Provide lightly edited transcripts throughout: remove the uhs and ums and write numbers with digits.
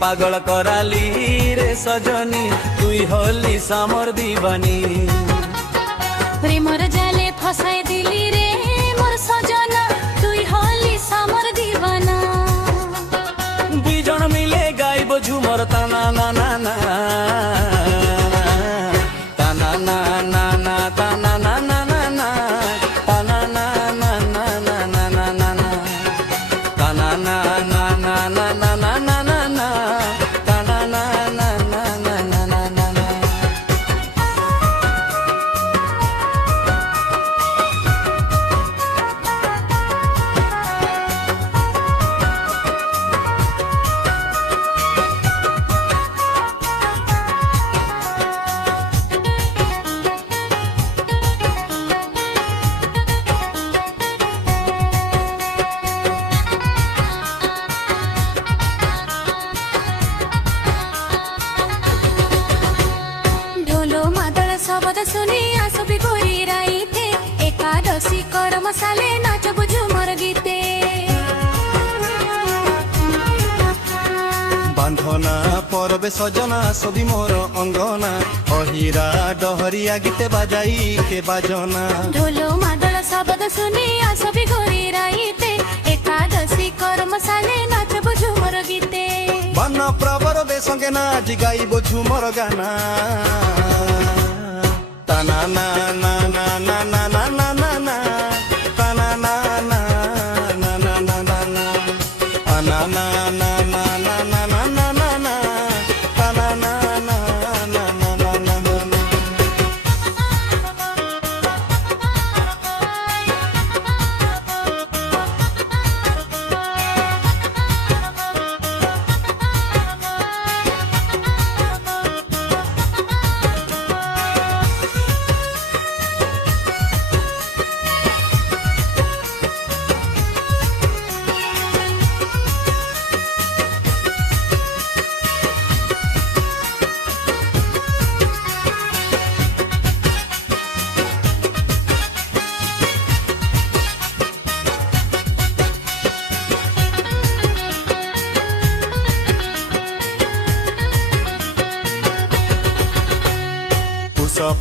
पागल कराली रे सजनी तुई होली सामर दीवानी प्रेमर जाले फसाई दिली रे मोर सजना तुई होली सामर दीवाना दुईजन मिले गाइब झुमर ताना ना ना ना ताना ना ना ना ताना ना ना ना ना ताना ना ना ना ना ना ना ना ताना ना ना ना ना ना ना ना ना ना ताना ना ना ना ना ना ना ना। शब्द सुनी आसबी गोरी राई थे एकादशी कर मसाले नाचब झुमर गीते बांधना परबे सजना सभी मोर अंगना अहिरा डहरिया गीते बाजाई के बाजना ढोलो मादल शब्द सुनी आसबी गोरी राई थे एकादशी कर मसाले नाचब झुमर गीते बन प्रवर बेसंगे नाच गाइब झुमर गाना ताना ना ना ना ना ना ना ना ना ना ताना ना ना ना ना ना ना ना ताना ना ना ना ना ना ना ना ना ना ताना ना ना ना ना ना ना ना।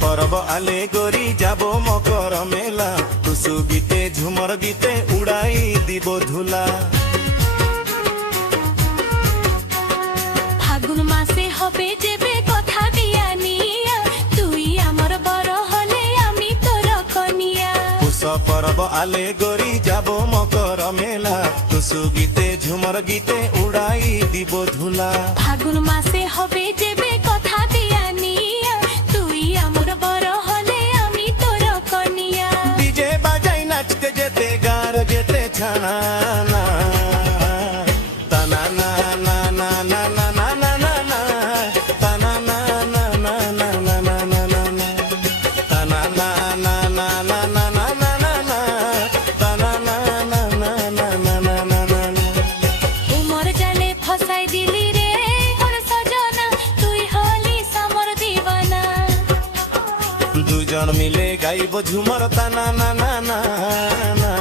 परब आले गोरी जाबो मकर मेला टुसु गीते झुमर गीते उड़ाई दिबो धुला फागुन मासे हबे जेबे कथा दिया निया तुई आमर बर हले आमी तोर कनिया पुष परब आले गोरी जाबो मकर मेला टुसु गीते झुमर गीते उड़ाई दिबो धुला फागुन मासे हबे जेबे कथा दिया निया तुई आमर बर हले आमी तोर कनिया डीजे बाजाई नाचते जेते गार जेते छाना ना ताना ना ना ना ना ना ना ना ना ना ताना ना ना ना ना ना ना ना ना ना ताना ना ना ना ना ना ना ना ना ना ताना ना ना ना ना ना ना ना ना ना। उमर जाले फसाई दिली रे मोर सजना तुई होली सामर दीवाना दुजन मिले गाइब झुमर ताना ना ना ना ना।